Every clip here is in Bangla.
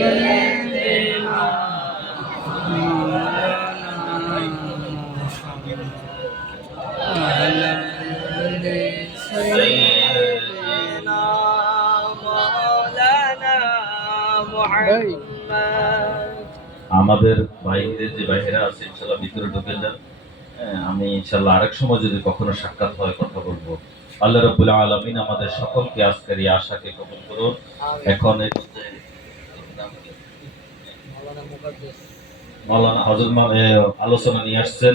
سيدنا وعلى آل سيدنا مولانا محمد আমাদের ভাইদের যে ভাইয়েরা আছে ইনশাআল্লাহ ভিতরে ঢুকে যান। আমি ইনশাআল্লাহ আরেক সময় যদি কখনো সাক্ষাৎ হয় কথা বলবো। আল্লাহ রাব্বুল আলামিন আমাদের সকলকে আজকের এই আশাকে কবুল করুন। এখন এই মাওলানা হযরত আলোচনা নিয়ে আসছেন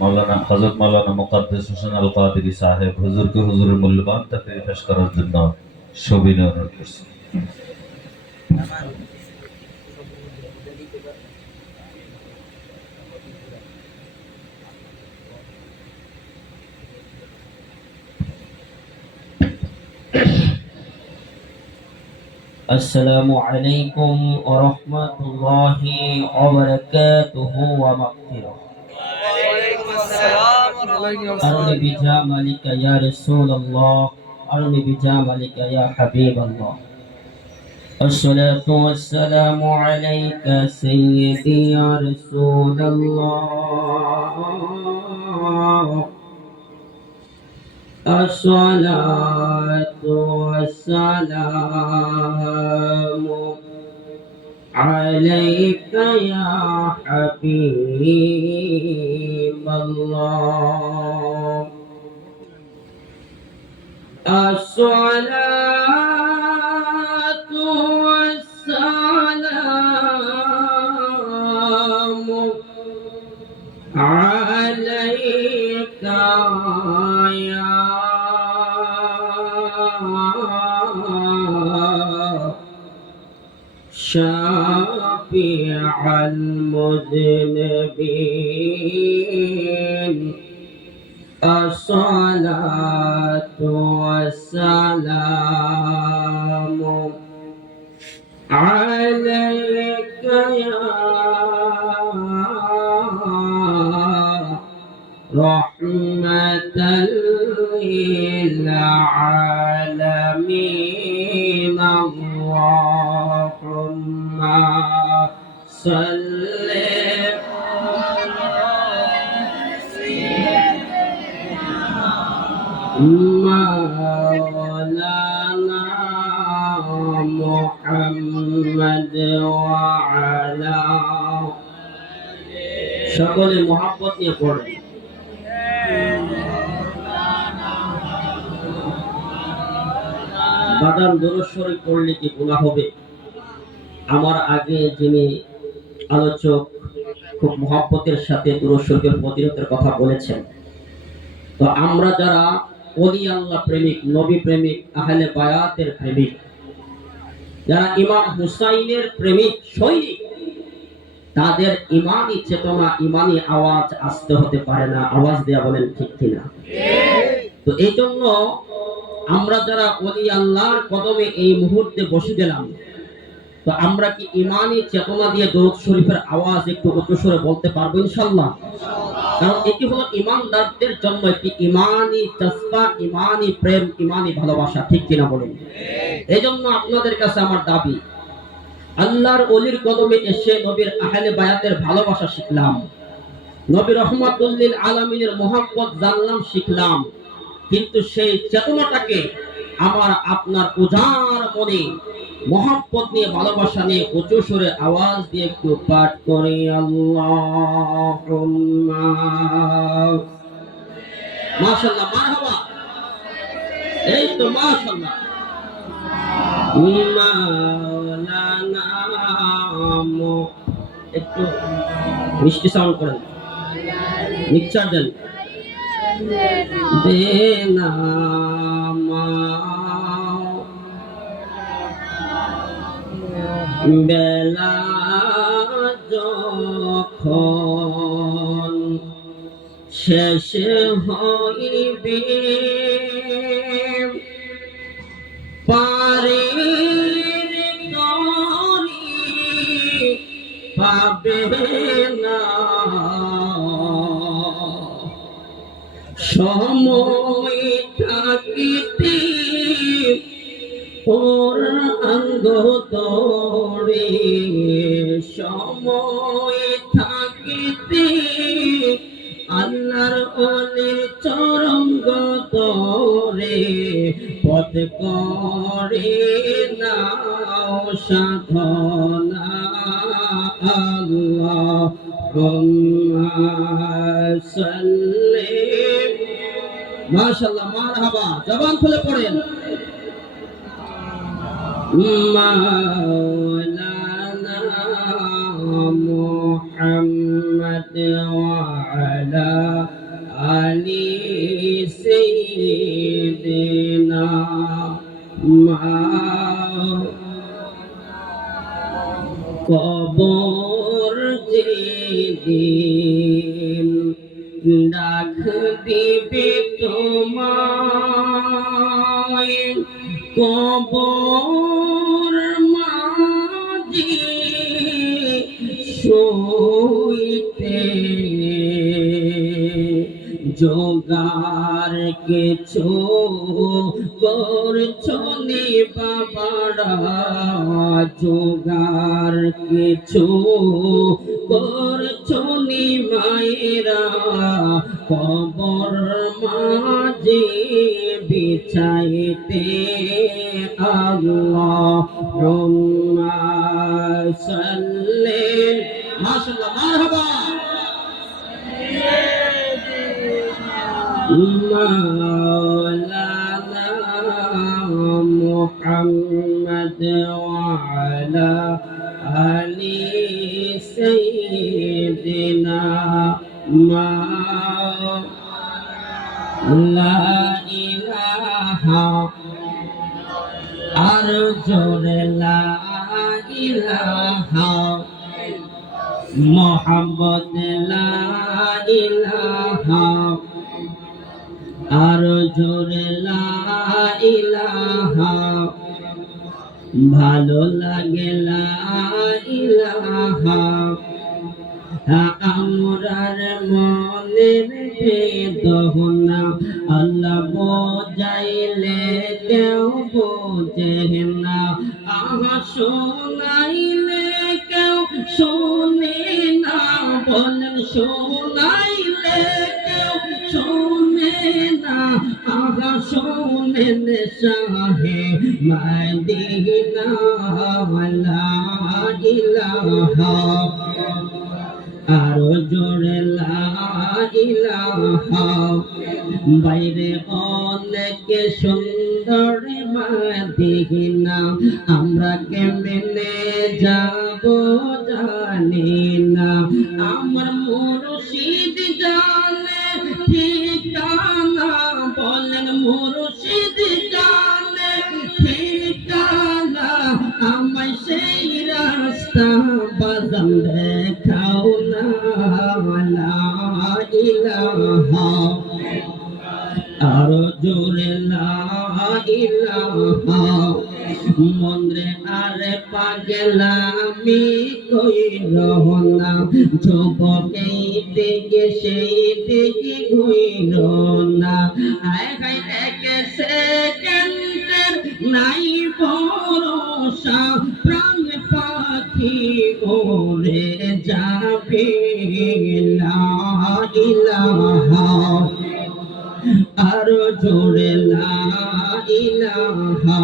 মাওলানা হযরত মাওলানা মুকাদ্দাস হোসেন আল কাদেরী সাহেব হুজুরকে হুজুরের মূল্যবান তাকরীর পেশ করার জন্য সবিনয় অনুরোধ করছি। السلام عليكم ورحمة الله وبركاته ومغفرة. وعليكم السلام ورحمة الله. أرني بجمالك يا رسول الله، أرني بجمالك يا حبيب الله. الصلاة والسلام عليك سيدي يا رسول الله. الصلاة والسلام عليك يا حبيب الله. الصلاة والسلام عليك يا شافع المذنبين. الصلاة والسلام عليك يا رحمة للعالمين. اللهم صل مولانا محمد وعلى সকলে মোহাব্বত নিয়ে পড়ে। বাদাম দরুদ শরীফ পড়লে কি গুনাহ হবে? আমার আগে যিনি আলোচক খুব মোহাব্বতের সাথে দরুদ শরীফের ফজিলতের কথা বলেছেন। তো আমরা যারা ওলি আল্লাহ প্রেমিক, নবী প্রেমিক, আহলে বায়াতের প্রেমিক, যারা ইমাম হুসাইনের প্রেমিক সৈনিক, তাদের ইমানি চেতনা, ইমানি আওয়াজ আসতে হতে পারে না। আওয়াজ দেয়া বলেন ঠিক কিনা? তো এই জন্য আমরা যারা ওলি আল্লাহর কদমে এই মুহূর্তে বসে গেলাম, তো আমরা কি ইমানি চেতনা দিয়ে দরুদ শরীফের আওয়াজ একটু উচ্চ স্বরে বলতে পারবো ইনশাআল্লাহ? কারণ এটি হলো ইমানদারদের জন্য একটি ইমানি জজবা, ইমানি প্রেম, ইমানি ভালোবাসা, ঠিক কিনা বলেন? এই জন্য আপনাদের কাছে আমার দাবি, আল্লাহর ওলির কদমে এসে নবীর আহলে বায়াতের ভালোবাসা শিখলাম, নবী রহমাতুল লিল আলামিনের মুহাব্বত জানলাম, শিখলাম, কিন্তু সেই চেতনাটাকে আমার আপনার উজাড় মনে মুহাব্বত নিয়ে, ভালোবাসা নিয়ে উঁচু সুরে আওয়াজ দিয়ে একটু পাঠ করি আল্লাহুম্মা। মাশাআল্লাহ, মারহাবা, এই তো মাশাআল্লাহ। মাওলানা একটু মিষ্টি সাউন্ড করেন, মিক্সার দেন। দেনা বেলা যখন শেষ হইবে, পারের তরি পাবে না, সময় থাকিতে কোরআন তোরে সময় থাকিতে আল্লাহর অলির চরম তোরে পথ করে নাও সাধনা আল্লাহুম্মা সাল্লি মাশাআল্লাহ মারহাবা জবান খুলে পড়েন মাওলানা মুহাম্মদ ওয়া আলা আলি সাইয়্যিদিনা কবর যেদিন ডাক দিবে তোমায় কবর মাঝে শুইতে জোগার কিছু করছো নি বাবারা জোগার কিছু করছো নি মায়েরা কবর মাঝে বিছাইতে আল্লাহুম্মা সাল্লি মাশাআল্লাহ মারহাবা مولانا محمد وعلى آل سيدنا لا إله أرجو لا إله محمد لا إله আর জোরে লা ইলাহা ভালো লাগে লা ইলাহা আমরার মনের বেদনা আল্লাহ বোঝাইলে কেউ বোঝে না আহা শোনাইলে কেউ শোনে না বলেন শোনাইলে কেউ শোনে না আহা শোনেন শাহে মদিনা লা ইলাহা আরো জোরে লা ইলাহা বাইরে অনেক সুন্দর মদিনা আমরা কেমনে যাব জানি না আমার মুর্শিদ জানে ঠিকানা বলেন মুর্শিদ জানে ঠিকানা আমায় সেই রাস্তা বাজান দেখাও না লা ইলাহা আরো জোরে লা ইলাহা মনরে আরে পাগলামি কইল না যুবকে দিকে সেই দিকে হইল না আয় হাই এক সেকেন্ডের নাই ভরসা প্রাণ পাখি ওরে যাবে লা ইলাহা আরো জোরে লা ইলাহা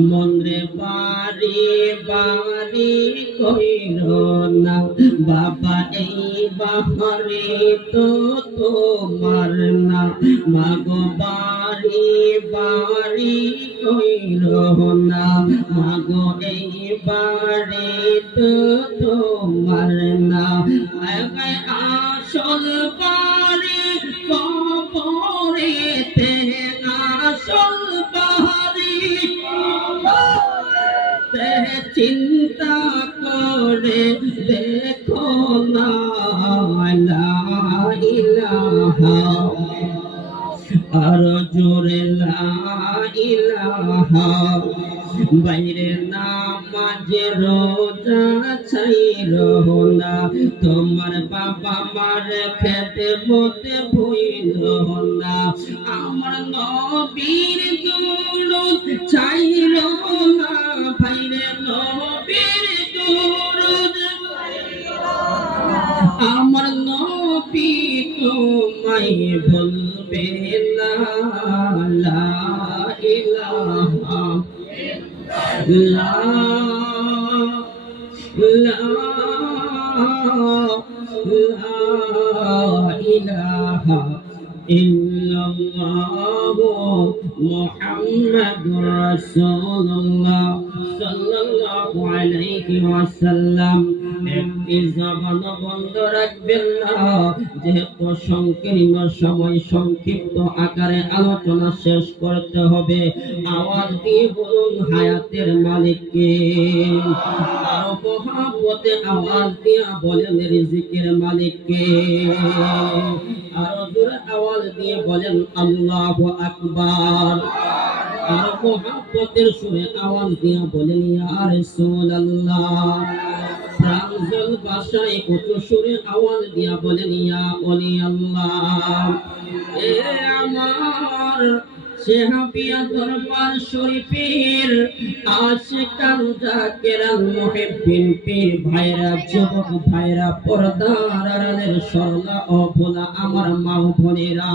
মনরে বাড়ি বাড়ি কইল না বাবা এই বাহারে তো তোমার না মাগো বাড়ি বাড়ি কইল না মাগো এই বাড়ি তো তোমার না আসল বাড়ি কবরেতে আসল বাড়ি চিন্তা করে দেখো না লা ইলাহা আর জোরে লা ইলাহা বাইরে নামাজে রোজা ছাইর না, তোমার বাবা মার খেতে বলতে ভুইল না, আমার নবীর দুরূদ ছাইর না, বাইরে নবীর দুরূদ আমার নবী তোমায় ভুলবে না, লা ইলাহা লা লা ইলাহা ইল্লাল্লাহু মুহাম্মাদুর রাসূলুল্লাহ সাল্লাল্লাহু আলাইহি ওয়াসাল্লাম। একটি জবান বন্ধ রাখবেন না, যেহেতু সংকীর্ণ সময় সংক্ষিপ্ত আকারে আলোচনা শেষ করতে হবে। আওয়াজ দিয়ে বলুন হায়াতের মালিককে, আরো মহাব্বতে আওয়াজ দিয়ে বলেন রিজিকের মালিককে, আরো জোরে আওয়াজ দিয়ে বলেন আল্লাহু আকবার, আর মহাব্বতের সুরে আওয়াজ দিয়ে বলেন ইয়া রাসূলুল্লাহ। প্রাঞ্জল ভাষায় উচ্চ সুরে আওয়াজ দিয়া বলেন ইয়া ওলি আল্লাহ। এ আমার সেহাবিয়া দরবার শরীফের আশিকান জাকিরান মুহিব্বিন পীর ভাইরা, যুবক ভাইরা, পর্দার আড়ালের সরলা ও ভোলা আমার মা ও বোনেরা,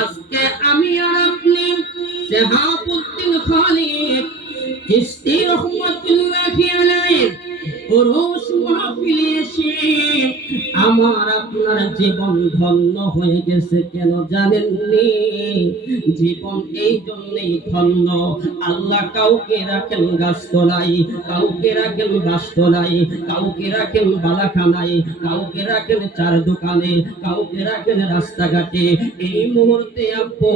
আজকে আমি আর আপনি সেহাবুদ্দিন খালিদ চিশতি রহমাতুল্লাহি আলাইহি ওরস মাহফিলে এসে আমার আপনার জীবন ধন্য হয়ে গেছে। কেন জানেননি? জীবন এই জন্যই ধন্য, আল্লাহ কাউকে রাখেন গাছতলায়, কাউকে রাখেন বাসতলায়, কাউকে রাখেন বালাখানায়, কাউকে রাখেন চার দোকানে, কাউকে রাখেন রাস্তাঘাটে। এই মুহূর্তে আপু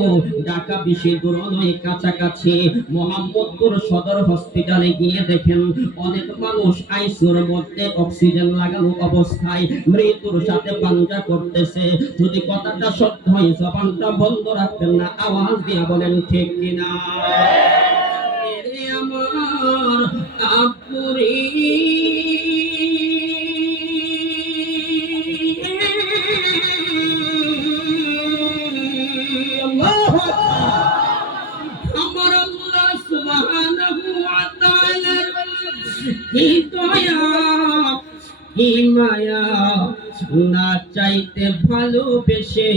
ঢাকা বেশি দূর নয়, কাছাকাছি মোহাম্মদপুর সদর হসপিটালে গিয়ে দেখেন অনেক মানুষ আইসিইউর মধ্যে অক্সিজেন লাগানো অবস্থায় মৃত্যুর সাথে পাঞ্জা করতেছে। যদি কথাটা সত্য হয় জবানটা বন্ধ রাখবেন না, আওয়াজ দিয়ে বলেন ঠিক কিনা। আমার আপুরি আমার আল্লাহ সুবহানাহু ওয়া তাআলা কি দয়া কি মায়া, না চাইতে ভালোবেসে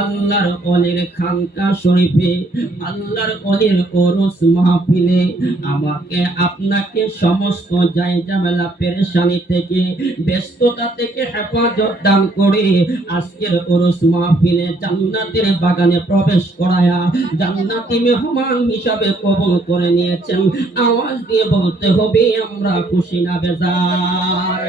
আল্লাহর অলির খানকা শরীফে, আল্লাহর অলির ওরস মাহফিলে আমাকে আপনাকে সমস্ত জায়জামেলা পেরেশানি থেকে, ব্যস্ততা থেকে হেফাজত দান করে আজকের ওরস মাহফিলে জান্নাতের বাগানে প্রবেশ করায়া জান্নাতি মেহমান হিসাবে কবুল করে নিয়েছেন। আওয়াজ দিয়ে বলতে হবে আমরা খুশি না বেজার।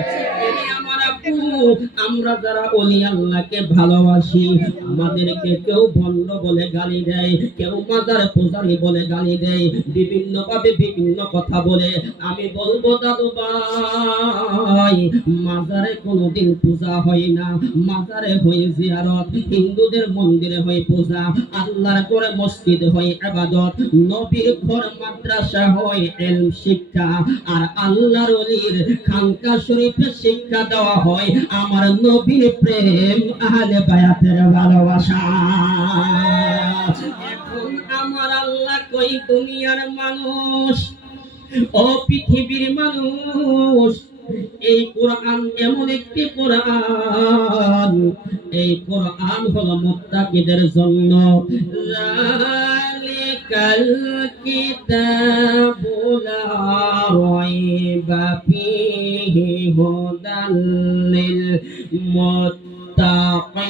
আমরা যারা ওলি আল্লাহকে ভালোবাসি, আমাদেরকে কেউ ভণ্ড বলে গালি দেয়, কেউ মাজার পূজারী বলে গালি দেয়, বিভিন্ন ভাবে বিভিন্ন কথা বলে। আমি বলবো দাদু ভাই, মাজারে কোনোদিন পূজা হয় না, মাজারে হয় জিয়ারত, হিন্দুদের মন্দিরে হয় পূজা, আল্লাহর ঘরে মসজিদ হয় ইবাদত, নবীর ঘর মাদ্রাসা হয় ইলম শিক্ষা, আর আল্লাহর ওলির খানকা শরীফে শিক্ষা দেওয়া হয় আমার নবীর প্রেম, আহলে বায়াতের ভালোবাসা। এখন আমার আল্লাহ কই দুনিয়ার মানুষ ও পৃথিবীর মানুষ, এই কোরআন এমন একটি কোরআন, এই কোরআন হলো মুত্তাকিদের জন্য। যালিকাল কিতাবু লা রাইবা ফীহি হুদাল লিল মুত্তাকিন।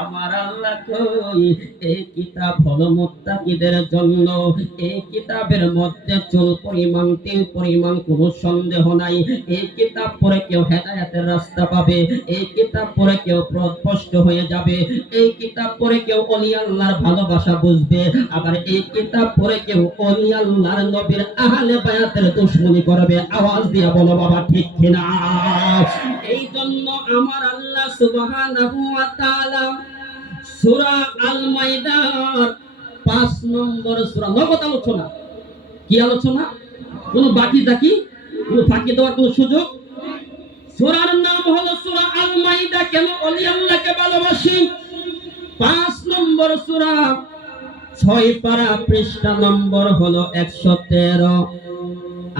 আমার আল্লাহ কই এই কিতাব হলো মুত্তাকিদের জন্য। এই কিতাবের মধ্যে চুল পরিমাণ তিল পরিমাণ কোনো সন্দেহ নাই। এই কিতাব পড়ে কেউ হেদায়েতের রাস্তা পাবে, এই কিতাব পড়ে কেউ পথভ্রষ্ট হয়ে যাবে, এই কিতাব পড়ে কেউ ওলি আল্লাহর ভালোবাসা বুঝবে, আবার এই কিতাব পড়ে কেউ ওলি আল্লাহর নবীর আহলে বায়াতের দুশমনি করবে। আওয়াজ দিয়ে বলো বাবা ঠিক কিনা। এই জন্য আমার আল্লাহ সুবহানাহু ওয়া তাআলা সূরা আল মাইদার 5 নম্বর সূরা নগদ আলোচনা। কি আলোচনা? কোনো বাকি থাকি, কোনো ফাঁকি দেওয়ার কোনো সুযোগ? সূরার নাম হলো সূরা আল মাইদা। কেন ওলি আল্লাহকে ভালোবাসি? 5 নম্বর সূরা, 6 পারা, পৃষ্ঠা নম্বর হলো 113,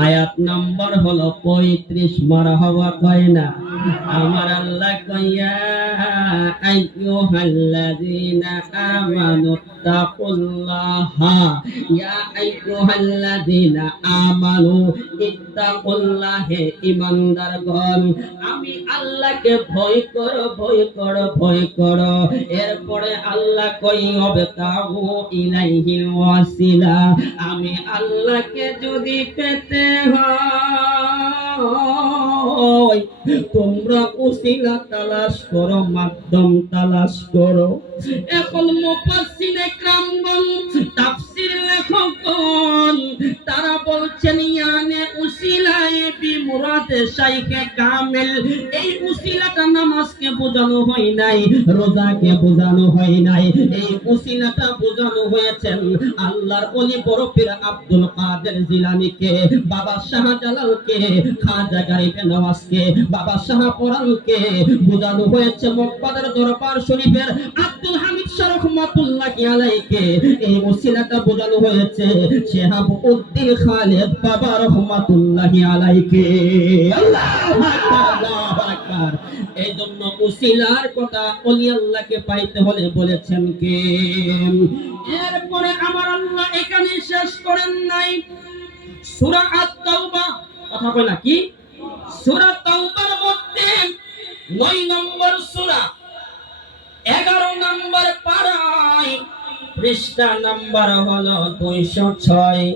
আয়াত নম্বর হলো 35। মারহাবা কয় না? আমার আল্লাহ কইয়া আইয়ুহাল্লাযীনা আমানু তাকুল্লাহা, ইয়া আইয়ুহাল্লাযীনা আমানু ইত্তাকুল্লাহে, ঈমানদারগণ আমি আল্লাহকে ভয় করো, ভয় করো, ভয় করো। এরপরে আল্লাহ কই হবে তাহু ইলাইহিল ওয়াসিলা, আমি আল্লাহকে যদি পেতে হয় তোমরা উসিলা তালাশ করো, মাধ্যম তালাশ করো। এখন মুফাসসিরে کرامগণ, তাফসীর লেখকগণ তারা বলছেন ইয়ানে উসিলায়ে বি মুরাদে শাইখে কামেল। এই উসিলাটা নামাজকে বোঝানো হয় নাই, রোজাকে বোঝানো হয় নাই, এই উসিলাটা বোঝানো হয়েছে আল্লাহর ওলি বড় পীর আব্দুল কাদের জিলানীকে, বাবা শাহজালালকে, খাজা গরিব নওয়াজকে, বাবা শাহপুরানকে বোঝানো হয়েছে মক্কার দরবার শরীফের আব্দুল হামিদ শাহ রহমাতুল্লাহি আলাইহিকে। এই ওসিলাটা বোঝানো হয়েছে শিহাবউদ্দিন খালেদ বাবা রহমাতুল্লাহি আলাইহিকে। আল্লাহু আকবার, আল্লাহু আকবার। এই জন্য ওসিলার কথা ওলি আল্লাহকে পাইতে হলে বলেছেন কে? এরপরে আমার আল্লাহ এখানে শেষ করেন নাই। সূরা আত-তাওবা, কথা কই না কি? সূরা তাওবার মধ্যে 9 নম্বর সূরা, 11 নম্বর পারায়, পৃষ্ঠা নাম্বার হলো 206,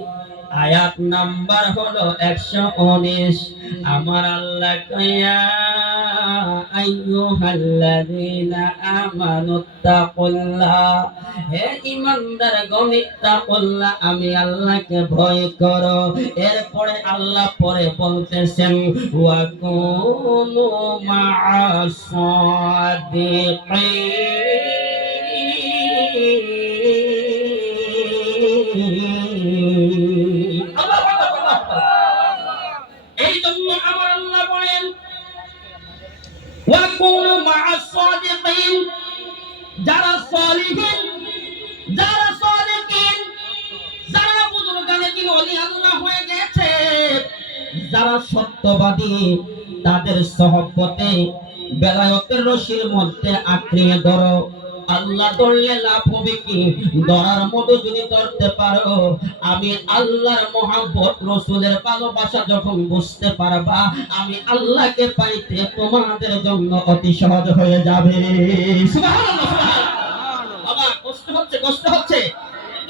আয়াত নাম্বার হলো 119। আমার আল্লাহ কয়া আইয়ুহাল্লাযীনা আমানুত্তাকুল্লাহ, হে ঈমানদারগণ ইত্তাকুল্লাহ, আমি আল্লাহকে ভয় করো। এরপরে আল্লাহ পরে বলতেছেন ওয়া কুনু মা'আস সাদিকিন। এই জন্য আমার আল্লাহ বলেন ওয়া কুনু মা'আস সাদিকিন, যারা সালিহিন, যারা সাদিকিন, যারা বুজুর্গানে দিন ওলি আল্লাহ হয়ে গেছে, যারা সত্যবাদী, তাদের সহবতে বেলায়েতের রশির মধ্যে আঁকড়িয়ে ধরো। আল্লাহ ধরলে লাভ হবে কি? ধরার মতো যদি ধরতে পারো, আমি আল্লাহর মহব্বত, রাসূলের ভালোবাসা যখন বুঝতে পারবা, আমি আল্লাহকে পাইতে তোমাদের জন্য অতি সহজ হয়ে যাবে। সুবহানাল্লাহ, সুবহানাল্লাহ। বাবা কষ্ট হচ্ছে, কষ্ট হচ্ছে।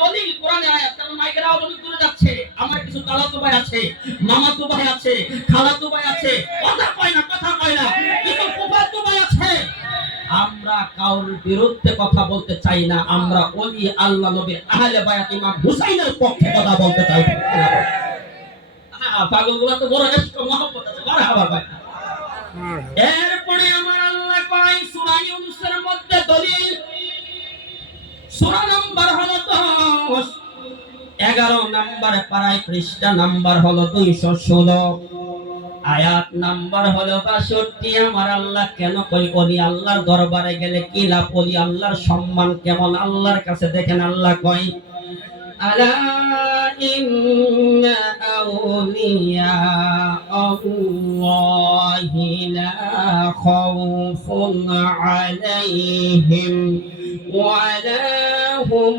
দলিল কোরআনে আয়াত, কারণ মাইকের আওয়াজ অনেক দূরে যাচ্ছে। আমার কিছু তালাতো ভাই আছে, মামাতো ভাই আছে, খালাতো ভাই আছে, কথা কয় না, কথা কয় না, কিছু ফুফাতো ভাই আছে। আমরা কাউর বিরুদ্ধে কথা বলতে চাই না, আমরা ওলি আল্লাহ নবীর আহলে বায়াত ইমাম হুসাইনের পক্ষে কথা বলতে চাই। পাগলগুলা তো বড় ইশক মহব্বত আছে, মারহাবা ভাই। এরপরে আমার আল্লাহ কয় সূরা ইউনূসের মধ্যে দলিল, সূরা নাম্বার হলো 10, 11 নাম্বার পারায়, পৃষ্ঠা নাম্বার হলো 216, আয়াত নাম্বার হলো 62। আমার আল্লাহ কেন কই ওলি আল্লাহর দরবারে গেলে কি লাভ, ওলি আল্লাহর সম্মান কেমন আল্লাহর কাছে? দেখেন আল্লাহ কই আলা ইন্না আউলিয়া আল্লাহি লা খাউফুন আলাইহিম ওয়া লা হুম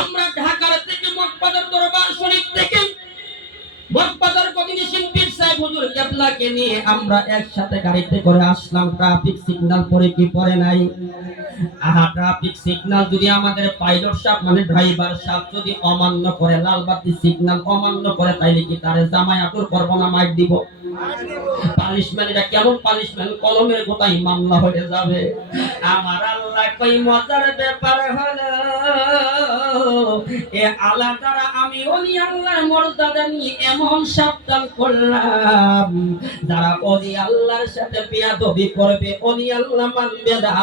আমরা ঢাকার থেকে মক্কার দরবার শরীফ থেকে মক্কার কমিশন পীর সাহেব হুজুর কেবলাকে নিয়ে আমরা একসাথে গাড়িতে করে আসলাম। ট্রাফিক সিগন্যাল পরে কি পরে নাই? ট্রাফিক সিগন্যাল যদি আমাদের পাইলট সাহেব মানে ড্রাইভার সাহেব যদি অমান্য করে, লাল বাতি সিগন্যাল অমান্য করে, তাইলে কি তারে জামাই আদর করবো না মাইর দিব? পানিশমেন্ট, এটা কেমন পানিশমেন্ট? কলমের গোটাই মামলা হয়ে যাবে। আমার আল্লাহ কই মজার ব্যাপার হলো এ আল্লাহ দ্বারা আমি ওলি আল্লাহর মর্যাদা নিয়ে এমন সাবধান করলাম, যারা ওলি আল্লাহর সাথে বেয়াদবি করবে, ওলি আল্লাহ মানবে না,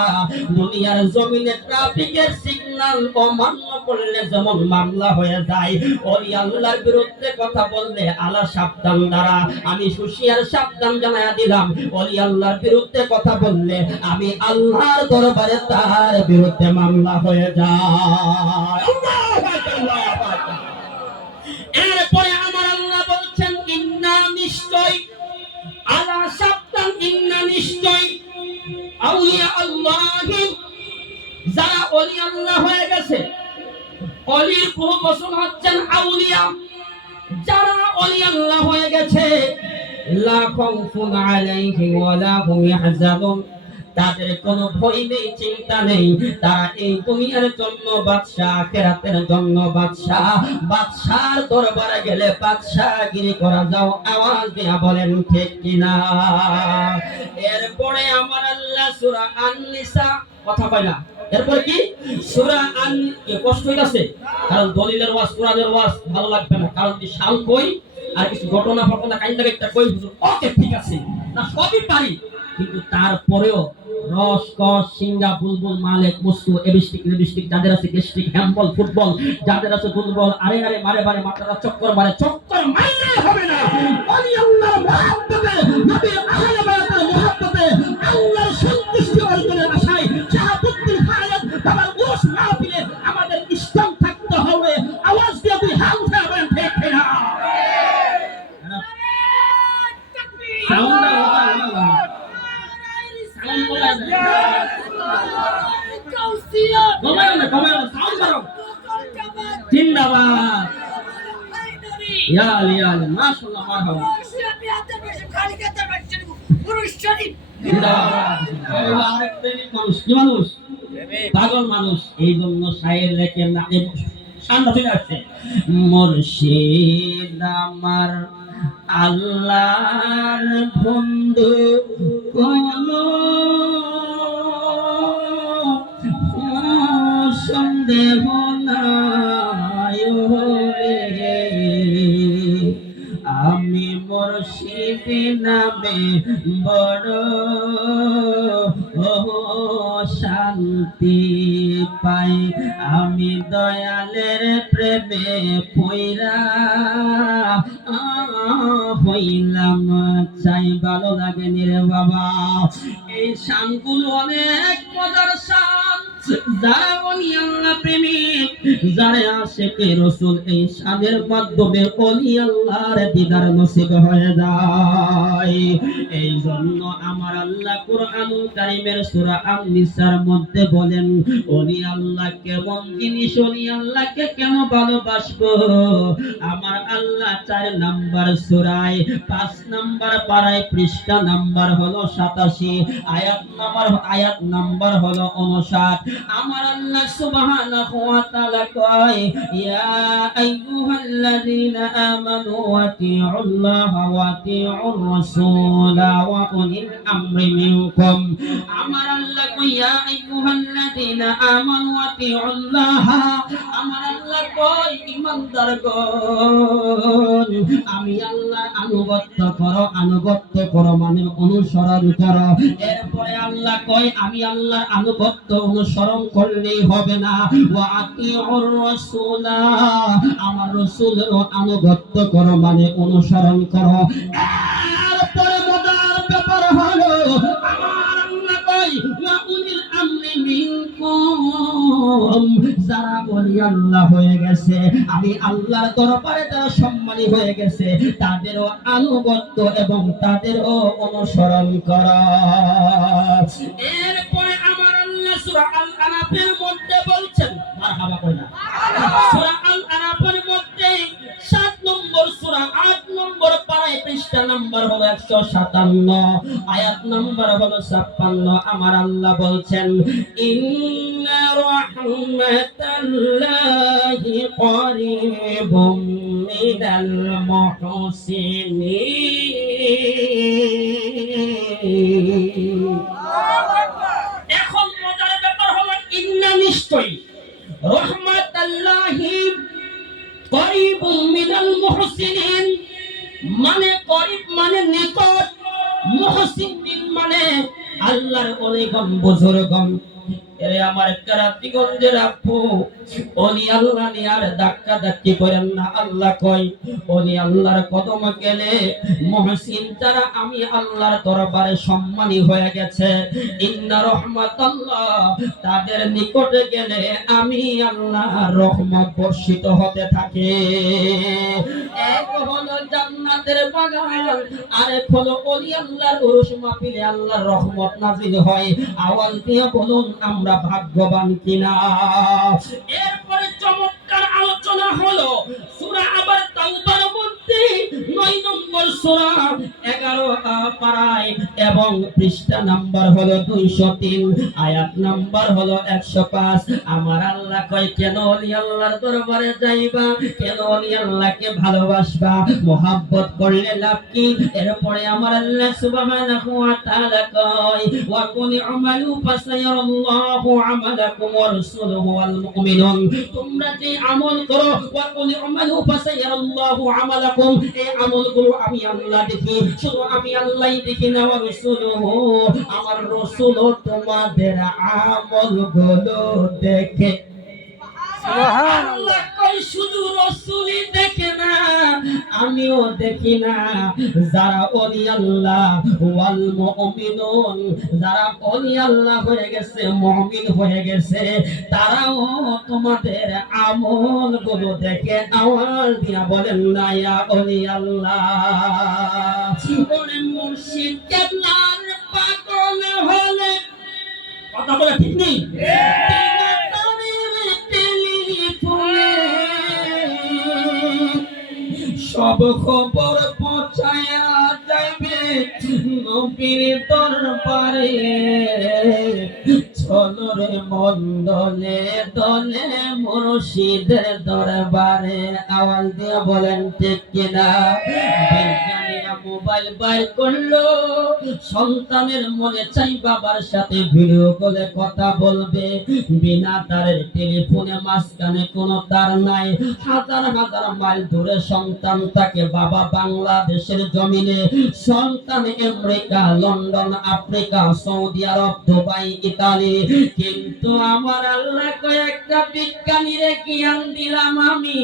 দুনিয়ার জমিনে ট্রাফিকের সিগন্যাল অমান্য করলে যেমন মামলা হয়ে যায়, ওলি আল্লাহর বিরুদ্ধে কথা বললে আল্লাহ সাবধান দ্বারা আমি হুঁশিয়ার সাবধান জানায়া দিলাম, ওলি আল্লাহর বিরুদ্ধে কথা বললে আমি আল্লাহর দরবারে তার বিরুদ্ধে মামলা হয়ে যায়। এরপরে আমার আল্লাহ বলছেন ইন্না নিশ্চয়, আলা সাবধান, ইন্না নিশ্চয় আউলিয়া আল্লাহ, যারা ওলি আল্লাহ হয়ে গেছে, ওলির বহু বচন হচ্ছেন আউলিয়া, যারা ওলি আল্লাহ হয়ে গেছে, লা খাউফুন আলাইহিম ওয়া লা হুম ইয়াহজানুন, তাদের কোনো ভয় নেই, চিন্তা নেই, তারা এই দুনিয়ার জন্য বাদশা, আখিরাতের জন্য বাদশা, বাদশার দরবারে গেলে বাদশাগিরি করা যাও, আওয়াজ দিয়া বলেন ঠিক কিনা। এরপরে আমার আল্লাহ সূরা আন-নিসা, কথা কয় না, এরপর কি সূরা আন, কষ্ট হইতাছে কারণ দলিলের ওয়াজ, কোরআনের ওয়াজ ভালো লাগবে না, কারণ কি শাল কই আর কিছু ঘটনা ফটনা কাইন্দা একটা কই, ওকে ঠিক আছে না, সবই পারি, কিন্তু তারপরেও রস কস সিঙ্গা বুলবুল মালেক মুস্তু এবিস্টিক লিবিস্টিক যাদের আছে, গেস্টিক হ্যান্ডবল ফুটবল যাদের আছে, ফুটবল আরে আরে মারে মারে মাথাটা চক্কর মারে, চক্কর মারলে হবে না, ওলি আল্লাহর মুহাব্বতে, নবীর আহলে বায়াতের মুহাব্বতে, আল্লাহর সন্তুষ্টি অর্জনের আশায় শাহাবুদ্দিন খায়ের বাবার উরুস মাহফিলে আমাদের ইসলাম থাকতে হবে। আওয়াজ দিয়ে তুই হাত উঠাবেন ঠিক কিনা। সাউন্ড জিন্দাবাদ, ইয়া আলী, ইয়া আলী, মাশাআল্লাহ, মারহাবা, মানুষ পাগল মানুষ, এই জন্য শায়ের লেখে ঠান্ডা ফিরে আসছে, মুর্শিদ আমার আল্লাহর বন্ধু কোনো সন্দেহ নাই রে, আমি মুর্শিদ নামে বড় শান্তি পাই, আমি দয়ালের প্রেমে পইরা হইলাম চাই, ভালো লাগে রে বাবা। এই শানগুলো অনেক মজার শান, যারা ওলি আল্লাহ প্রেমিক, যারা আশিকে রাসূল, এই শানের মাধ্যমে ওলি আল্লাহর দিদার নসিব হয়ে যায়। এই জন্য আমার আল্লাহ কুরআনুল কারীমের সূরা আন-নিসার মধ্যে বলেন ওলি আল্লাহ কেমন জিনিস, ওলি আল্লাহকে কেন ভালোবাসবো। আমার আল্লাহ 4 নাম্বার সূরায় 5 নাম্বার পারায় পৃষ্ঠা নাম্বার হলো 87, আয়াত নাম্বার হলো 59। আমার আল্লাহ সুবহানাহু ওয়া তাআলা কয় ইয়া আইয়ুহাল্লাযীনা আমানু আতিউল্লাহা ওয়া আতিউর রাসূলা ওয়া উলিল আমরি মিনকুম। আমার আল্লাহ কয় ইয়া আইয়ুহাল্লাযীনা আমানু আতিউল্লাহা, আমার আল্লাহ কয় ঈমানদারগণ আমি আল্লাহর আনুগত্য করো মানে অনুসরণ করো। এরপরে আল্লাহ কয় আমি আল্লাহর আনুগত্য অনুসরণ করলেই হবে না, ওয়া আতিউর রাসূলা, আমার রাসূলেরও আনুগত্য করো মানে অনুসরণ করো। এরপরে মজার ব্যাপার হলো আমার আল্লাহ কয় ওয়া উলিল আমরি মিনকুম, যারা ওলি আল্লাহ হয়ে গেছে, আমি আল্লাহর দরবারে যারা সম্মানী হয়ে গেছে, তাদেরও আনুগত্য এবং তাদেরও অনুসরণ করা। এরপরে আমার আল্লাহ সূরা আল আরাফের মধ্যে বলছেন, মারহাবা কই না, সূরা আল আরাফের মধ্যে 7 নম্বর সূরা 8 নম্বর পারায় পৃষ্ঠা পৃষ্ঠা নাম্বার হলো 157, আয়াত নাম্বার হলো 56। আমার আল্লাহ বলছেন, ইন্না রাহমাতাল্লাহি করিবুম মিনাল মুহসিনিন। এখন মজার ব্যাপার হলো, ইন্না নিশ্চয়ই, রাহমাতাল্লাহি করিবুম মিনাল মুহসিনিন মানে করিব মানে নিকট, মুহসিনিন মানে আল্লাহর অলিগণ বুজুর্গণ। এরে আমার কারাতিগঞ্জের আপু, ওলি আল্লাহ নিয়ার ধাক্কা ধাক্কি করেন না। আল্লাহ কয়, ওলি আল্লাহর কদমে গেলে মুহসিন যারা আমি আল্লাহর দরবারে সম্মানী হয়ে গেছে, ইন্না রাহমাতাল্লাহ তাদের নিকটে গেলে আমি আল্লাহর রহমত বর্ষিত হতে থাকে। এক হলো জান্নাতের বাগান, আরেক হলো ওলি আল্লাহর উরুস মাহফিলে আল্লাহর রহমত নাজিল হয়। আওয়াজ দিয়ে বলুন আমরা ভাগ্যবান কিনা। এরপরে চমৎকার আলোচনা হলো সূরা আবার তাওবার মধ্যে 9 নম্বর সূরা 11 পারায় এবং পৃষ্ঠা নাম্বার হলো 203, আয়াত নাম্বার হলো 105। আমার আল্লাহ কয়, কেন ওলি আল্লাহর দরবারে যাইবা, কেন ওলি আল্লাহকে ভালোবাসবা, মোহাব্বত করলে লাভ কি? এরপরে আমার আল্লাহ সুবহানাহু ওয়া তাআলা কয়, ওয়া কুল আমালু ফাসায়ারাল্লাহু আমালাকুম ওয়া রাসূলুহু ওয়াল মুমিনুন। তোমরা যে আমল করো, ওয়া কুল আমালু ফাসায়ারাল্লাহু আমালাকুম, এই আমলগুলো আমি আল্লাহ দেখি, শুধু আমি আল্লাহই দেখি না, ওয়া রাসূলুহু আমার রাসূলও তোমাদের আমলগুলো দেখে। আল্লাহ কই শুধু রাসূলই দেখে না, আমিও দেখি না। যারা ওলি আল্লাহ ওয়াল মুমিনুন, যারা ওলি আল্লাহ হয়ে গেছে, মুমিন হয়ে গেছে, তারাও তোমাদের আমলগুলো দেখে। আওয়াজ দিয়া বলেন না ইয়া ওলি আল্লাহ। ওরে মুর্শিদ কেবলার পাগল হলে, কথা বলে ঠিক নেই, সব খবর পৌঁছায়া যাবে নবীর দরবারে। চলো রে মন দলে দলে মুর্শিদের দরবারে। আওয়াজ দিয়ে বলেন ঠিক কিনা। বিজ্ঞানীরা মোবাইল বাইর করলো, সন্তানের মনে চাই বাবার সাথে ভিডিও কলে কথা বলবে। বিনা তারের টেলিফোনে, মাঝখানে কোনো তার নাই, হাজার হাজার মাইল দূরে সন্তান থাকে। বাবা বাংলাদেশের জমিনে, সন্তান আমেরিকা, লন্ডন, আফ্রিকা, সৌদি আরব, দুবাই, ইতালি। কিন্তু আমার আল্লাহ কয়েকটা বিজ্ঞানীরে জ্ঞান দিলাম আমি।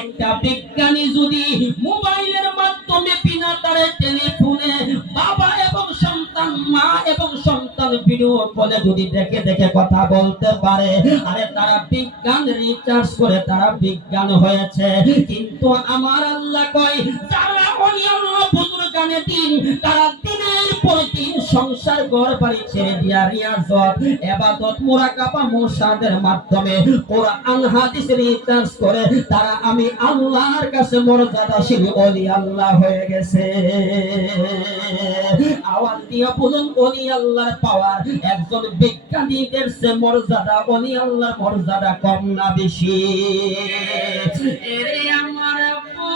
একটা বিজ্ঞানী যদি মোবাইলের মাধ্যমে বিনা তারে টেলিফোনে বাবা এবং সন্তান, মা এবং সন্তান ভিডিও কলে যদি দেখে দেখে কথা বলতে পারে, আরে তারা বিজ্ঞান রিসার্চ করে তারা বিজ্ঞান হয়েছে। কিন্তু আমার আল্লাহ কয়, যারা ওলি আল্লাহ বুজুর্গানে দিন, তারা দিনের পর দিন সংসার ঘর বাড়ি ছেড়ে দিয়া রিয়াজত, ইবাদত, মুরাকাবা, মুশাহাদার মাধ্যমে কোরআন হাদিস রিসার্চ করে তারা আমি আল্লাহর কাছে মর্যাদাশীল ওলি আল্লাহ হয়ে গেছে। আওয়াজ দিয়ে বলুন ওলি আল্লাহর পাওয়ার একজন বিজ্ঞানীদের চেয়ে মর্যাদা, ওলি আল্লাহর মর্যাদা কম না বেশি? এরে আমার আল্লাহু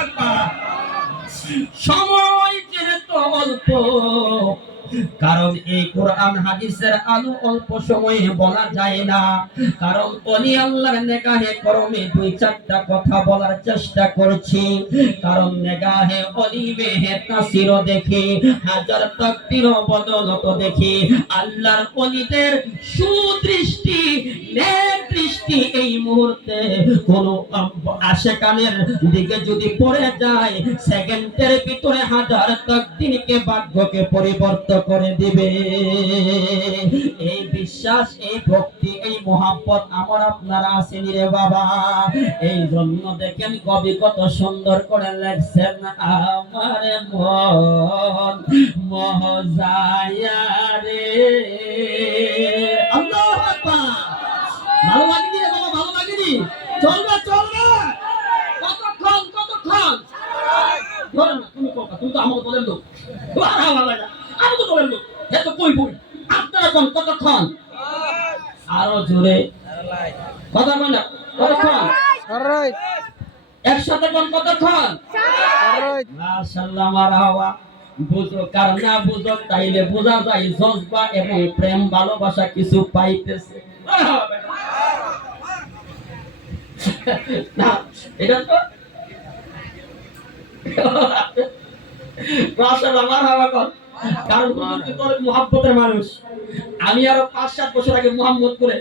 আকবার। সময় যেহেতু অল্প, কারণ এই কোরআন হাদিসের আলো অল্প সময়ে বলা যায় না। কারণ ওলি আল্লাহর নেগাহে করমে 2-4টা কথা বলার চেষ্টা করছি। কারণ নেগাহে ওলি মেহে তাসির দেখি, হাজার তাকদীর বদলত দেখি। আল্লাহর ওলিদের সুদৃষ্টি, নেক দৃষ্টি এই মুহূর্তে কোন আশেকানের দিকে যদি পড়ে যায়, সেকেন্ডের ভিতরে হাজার তাকদীরকে, ভাগ্যকে পরিবর্তন করে দিবে। এই বিশ্বাস, এই ভক্তি, এই মহব্বত আমার আপনার আসেনি রে বাবা। এই জন্য দেখেন কবি কত সুন্দর করে লেখছেন, আমার মন মহজায়া রে। আল্লাহু আকবার। ভালো লাগেনি রে বাবা, ভালো লাগেনি? তো আমাকে বলেন লোক আমাকে বলেন লোক এত কই বই আপনারা কোন কতক্ষণ আরো জোরে কথা বলেন না কতক্ষণ একসাথে কোন কতক্ষণ মাশাআল্লাহ মারহাবা বুঝো কার না বুঝো তাইলে বোঝা যায় জজবা এবং প্রেম ভালোবাসা কিছু পাইতেছে না এটা তো মাশাআল্লাহ মারহাবা কর কারণ হুজুর তো মুহাব্বতের মানুষ আমি আরো 5-7 বছর আগে মুহাম্মদপুরে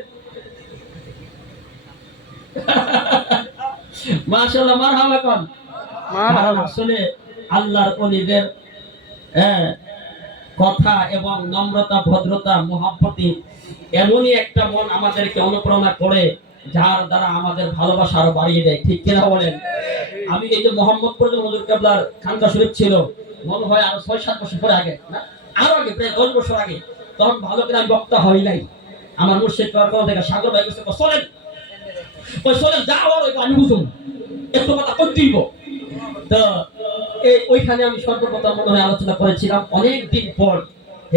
মাশাআল্লাহ মারহাবা কর মারহাবা আসলে আল্লাহর ওলিদের কথা এবং নম্রতা ভদ্রতা মুহাব্বতি এমনই একটা মন আমাদেরকে অনুপ্রেরণা করে যার দ্বারা আমাদের ভালোবাসা আরো বাড়িয়ে দেয় ঠিক কিনা বলেন আমি এই যে মোহাম্মদপুর যে হুজুর কেবলার খানকা শরীফ ছিল মনে হয় আরো 6-7 বছর পরে আগে না আরো আগে প্রায় 10 বছর আগে তখন ভালো করে আমি বক্তা হই নাই আমার মুর্শিদ কারখানা থেকে সাগর ভাই কাছে চলেন ওই চলেন যা হওয়ার ওই আমি বুঝুন একটু কথা কই দিব তো এই ওইখানে আমি সর্বপ্রথম মনে হয় আলোচনা করেছিলাম অনেক দিন পর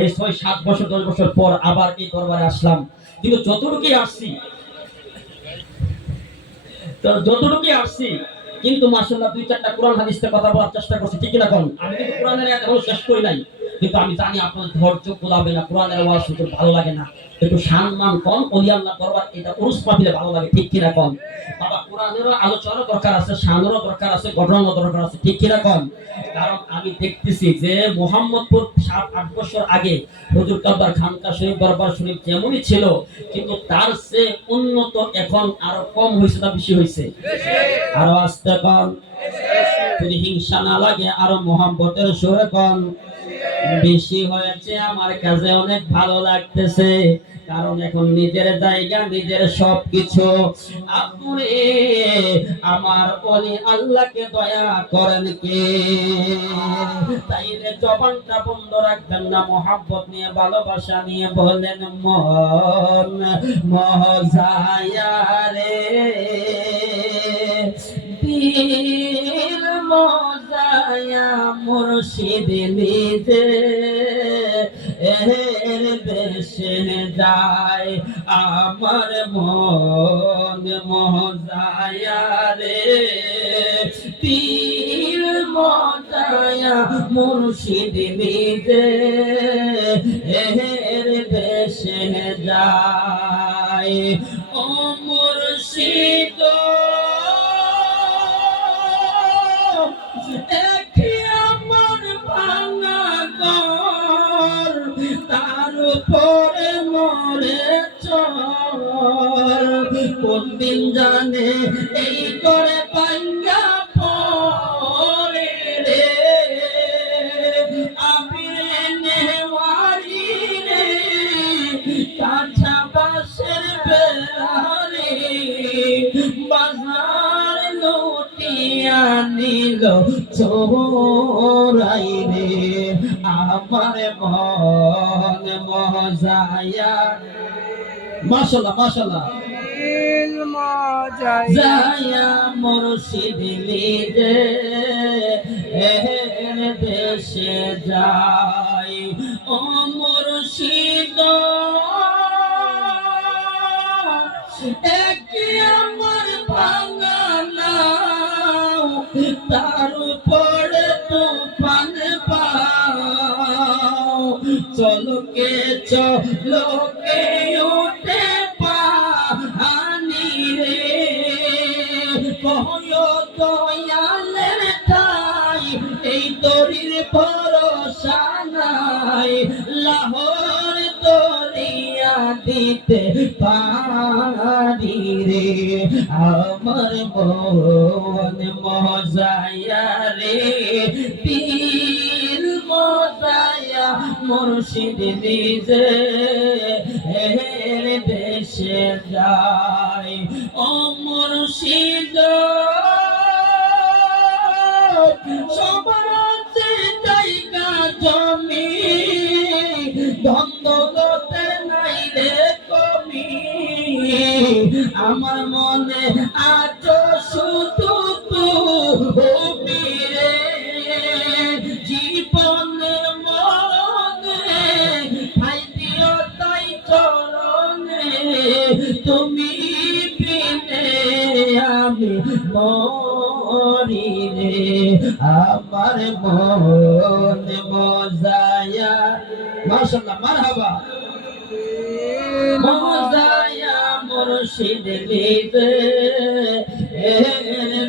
এই 6-7 বছর 10 বছর পর আবার এই দরবারে আসলাম কিন্তু যতটুকুই আসছি কিন্তু মাশাআল্লাহ 2-4টা কোরআন হাদিসের কথা বলার চেষ্টা করছি ঠিক না কোন আমি কিন্তু কোরআনের আয়াত এখনো শেষ করি নাই কিন্তু আমি জানি আপনাদের ধৈর্য গোলাবে না কোরআনের ওয়াজ শুনতে ভালো লাগে না একটু সম্মান কম ওলি আল্লাহ দরবার এটা উরুস পাবিলে ভালো লাগে ঠিক কি না কোন বাবা কোরআনেরও আলোচনা দরকার আছে শানেরও দরকার আছে ঘটনারও দরকার আছে ঠিক কি না কোন কারণ আমি দেখতেছি যে মোহাম্মদপুর 7-8 বছর আগে হুজুর কাবার খানকা শরীফ দরবার শরীফ যেমনই ছিল কিন্তু তার চেয়ে উন্নত এখন আরো কম হইছে না বেশি হইছে আরো আস্তে কোন যদি হিংসা না লাগে আরো মোহাম্মতের সুরে কোন বেশি হয়েছে আমার কাছে অনেক ভালো লাগতেছে কারণ এখন নিজের জায়গা নিজের সবকিছু আপনি আমার ওলি আল্লাহকে দয়া করেন কে তাইলে জবানটা বন্ধ রাখবেন না মোহাব্বত নিয়ে ভালোবাসা নিয়ে বলেন মন মজায়া রে দিল মজায়া মুর্শিদ নিজে এর দেশে যায় আমার মন মজায়া রে দিল মজায়া মুর্শিদ নিজে এর দেশে যায় ও মুর্শিদ আমার ভাঙা ঘর তার উপরে মরে চর কোন দিন জানে এই করে ভাঙা পরে রে আমি নেওয়ারি রে কাঁচা বাঁশের বেড়ারে বাজার লুটিয়া নিল চোরাই রে আমার মন মজায়া মাশাআল্লাহ মাশাআল্লাহ জায়া মুর্শিদ নিজে এর দেশে যায় ও মুর্শিদ একে আমার ভাঙা নাও তার উপরে তুফান পাও চলকে চলকে উঠে পানি রে কহয় দয়ালের ঠাই এই তরির ভরসা নাই লাহোর দরিয়া দিতে পারি রে আমার মন মজায়া রে দিল মজায়া মুর্শিদ নিজে এর দেশে যায় ও মুর্শিদ সবার আছে জায়গা জমি ধন দৌলতের নাই রে কমি আমার মনে আজ শুধু তুমি রে বিনে আমি মরি রে আমার মন মজায়া মাশাআল্লাহ মারহাবা মজায়া মুর্শিদ লিবে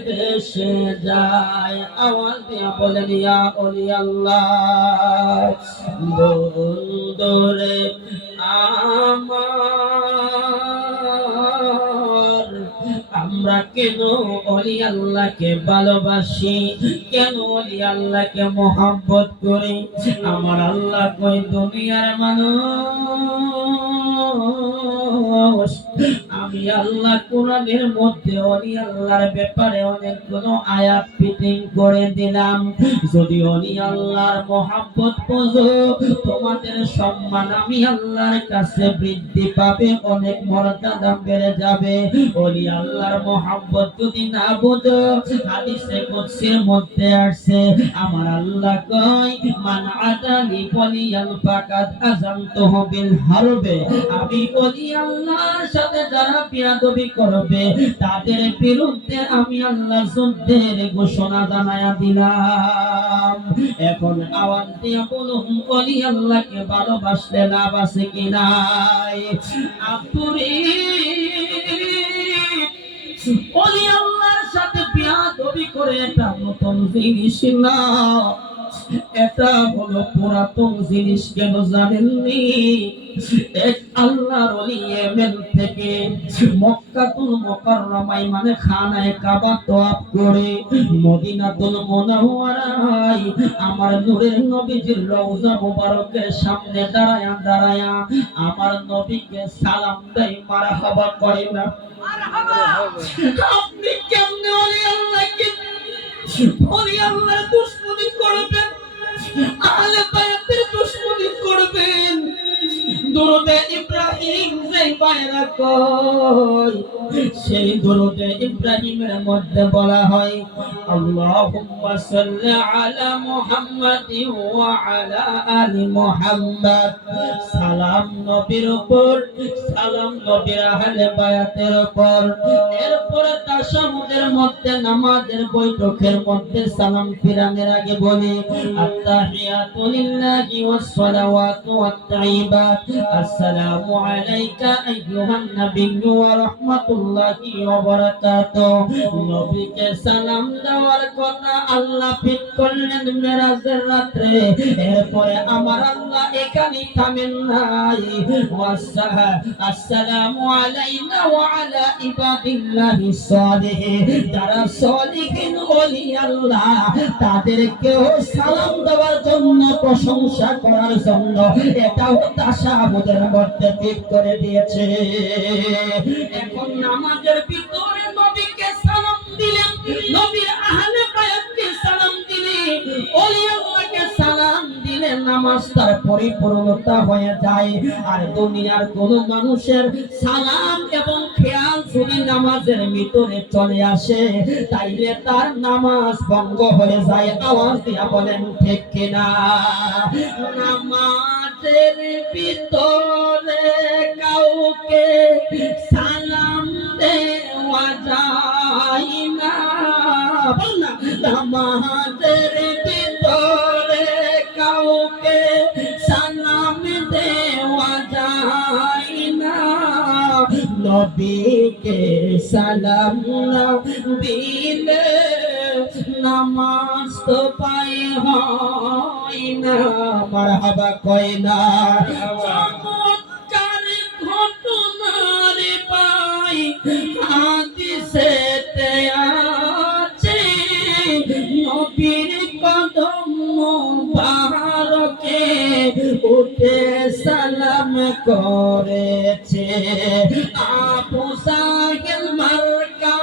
দেশে যায় আওয়াজ দিয়া বলেন ইয়া ওলি আল্লাহ বন্দরে আমার আমরা কেন ওলি আল্লাহকে ভালোবাসি কেন ওলি আল্লাহকে মোহাব্বত করি আমার আল্লাহ কই দুনিয়ার মানুষ আমি আল্লাহ কোরআনের মধ্যে ওলি আল্লাহর ব্যাপারে অনেকগুলো আয়াত ফিটিং করে দিলাম যদি ওলি আল্লাহর মোহাব্বত বুঝো তোমাদের সম্মান আমি আল্লাহর কাছে বৃদ্ধি পাবে অনেক মর্যাদা বেড়ে যাবে ওলি আল্লাহর মোহাব্বত যদি না বুঝো হাদিসে কুদসির মধ্যে আসছে আমার আল্লাহ কয় মান আদালি ওলিয়াল ফাকাদ আযানতুহু বিল হারবে আমি ওলি আল্লাহর সাথে যারা বিয়াদবি করবে তাদের বিরুদ্ধে আমি আল্লাহ যুদ্ধের ঘোষণা জানায়া দিলাম এখন আওয়াজ দিয়ে বলুন ওলি আল্লাহকে ভালোবাসলে লাভ আছে কি নাই আপুরে ওলি আল্লাহর সাথে বিয়াদবি করে এটা নতুন জিনিস না এটা হলো পুরাতন জিনিস কেন জানেননি এক আল্লাহর ওলি ইয়েমেন থেকে মক্কাতুল মুকাররমায় মানে খানায়ে কাবা তওয়াফ করে মদিনাতুল মুনাওয়ারায় আমার নূরের নবীজির রওজা মুবারকের সামনে দাঁড়ায়া আমার নবীকে সালাম দেয় মারহাবা করে না মারহাবা আপনি কেমনে ওলি আল্লাহকে ওলি আল্লাহর দুশমনি করবেন আহলে বায়াতের দুশমনি করবেন দুরুদে ইব্রাহিম যেই বাইরা কয় সেই দুরুদে ইব্রাহিমের মধ্যে বলা হয় আল্লাহুম্মা সাল্লি আলা মুহাম্মাদিন ওয়া আলা আলি মুহাম্মাদ সালাম নবীর উপর সালাম নবীর আহলে বায়াতের উপর এরপরে তাশাহুদের মধ্যে নামাজের বৈঠকের মধ্যে সালাম ফিরানোর আগে বলি আত্তাহিয়াতু লিল্লাহি ওয়াস সালাওয়াতু ওয়াত তাইয়্যিবাত আসসালামু আলাইকা আইয়ুহান নাবিয়্যু ওয়া রাহমাতুল্লাহি ওয়া বারাকাতুহু নবীকে সালাম দেওয়ার কথা আল্লাহ ফিট করলেন মেরাজের রাতে এরপরে আমার আল্লাহ এখানে থামেন নাই আসসালামু আলাইনা ওয়া আলা ইবাদিল্লাহিস সালিহিন যারা সলিহিন ওলি আল্লাহ তাদেরকেও সালাম দেওয়ার জন্য প্রশংসা করার জন্য এটাও তাশাহুদের মধ্যে ঠিক করে দিয়েছে এখন নামাজের ভিতরে নবীকে সালাম দিলেন নবীর আহলে বায়াতকে সালাম দিলেন ওলি আল্লাহকে সালাম দিলে নামাজ তার পরিপূর্ণতা হয়ে যায় আর দুনিয়ার কোন মানুষের সালাম এবং খেয়াল যদি নামাজের ভিতরে চলে আসে তাইলে তার নামাজ ভঙ্গ হয়ে যায় আওয়াজ দিয়া বলেন ঠিক কিনা নামাজের ভিতরে কাউকে সালাম দেওয়া যায় না বলনা নামাজের ভিতরে কাউকে সালাম দেওয়া যায় না নবীকে সালাম না দিলে নামাজ তো পাই হয় না মারহাবা কয় না চমৎকার ঘটনার পাই হাদিসেতে আছে নবীর কদম মুবারকে উঠে সালাম করেছে আবু সাহেল মার্কা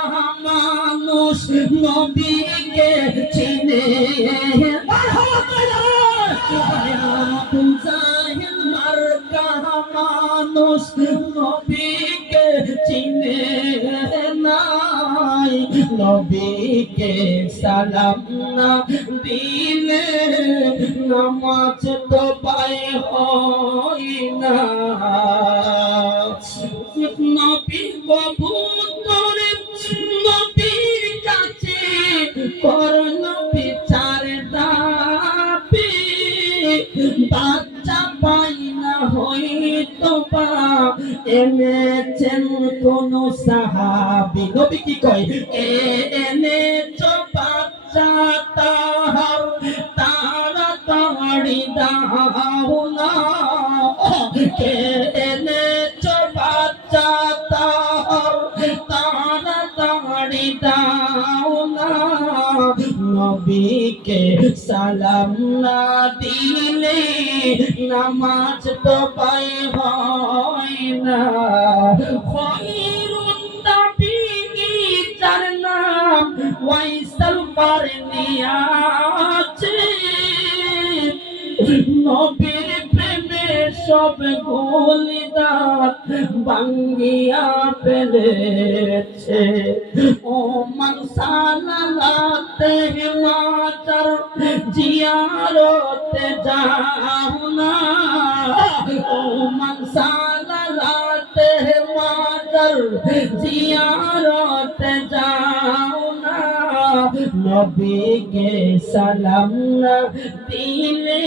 মানুষ নবীকে চিনে আবু সাহেল মার্কা মানুষ নবীকে চিনে নাই নবীকে সালাম না দিলে নামাজ তো পাই হয় না নবী প্রভু তোরে নবীর কাছে করল বিচার দাবি বাচ্চা পাই না হয়তো বা এনেছেন কোন সাহাবী নবী কি কয় এনেছ বাচ্চা তাহার তাড়াতাড়ি দাও না কে এনেছ বাচ্চা তাহার তাড়াতাড়ি দাও না নবীকে সালাম না দিলে নামাজ তো পাই হয় না খৈরুন নবী যার নাম ওয়াইসাল কারনী আছে নবীর প্রেমে সব গোলদার ভাঙ্গিয়া ফেলেছে ও মানসালাতে মাজার জিয়ারতে যাও না ও মানসালাতে মাজার জিয়ারতে যাও না নবীকে সালাম না দিলে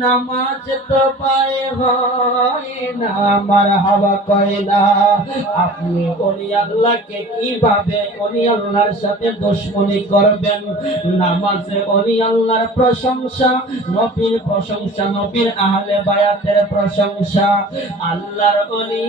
নামাজ তো পায় হয় না মারহাবা কয়লা আপনি ওলি আল্লাহকে কিভাবে ওলি আল্লাহর সাথে দুশমনি করবেন নামাজে ওলি আল্লাহর প্রশংসা নবীর প্রশংসা নবীর আহলে বায়াতের প্রশংসা আল্লাহর ওলি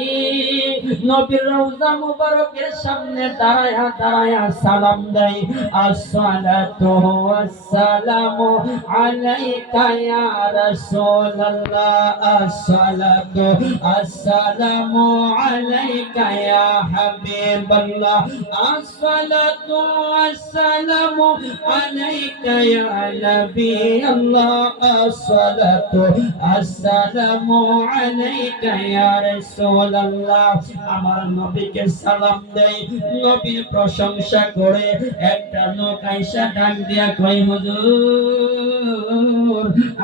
নবীর রওজা মুবারকের সামনে দাঁড়ায়া দাঁড়ায়া সালাম দেয় আসসালাতু ওয়াসসালামু আলাইকা ইয়া রাসূলুল্লাহ আসসালাতু আসসালামু আলাইকা ইয়া হাবিবাল্লাহ আসসালাতু আসসালামু আলাইকা ইয়া নবিয়াল্লাহ আসসালাতু আসসালামু আলাইকা ইয়া রাসূলুল্লাহ আমার নবীকে সালাম দেই নবীর প্রশংসা করে একটা লোক আইসা ডাক দিয়া কয় হুজুর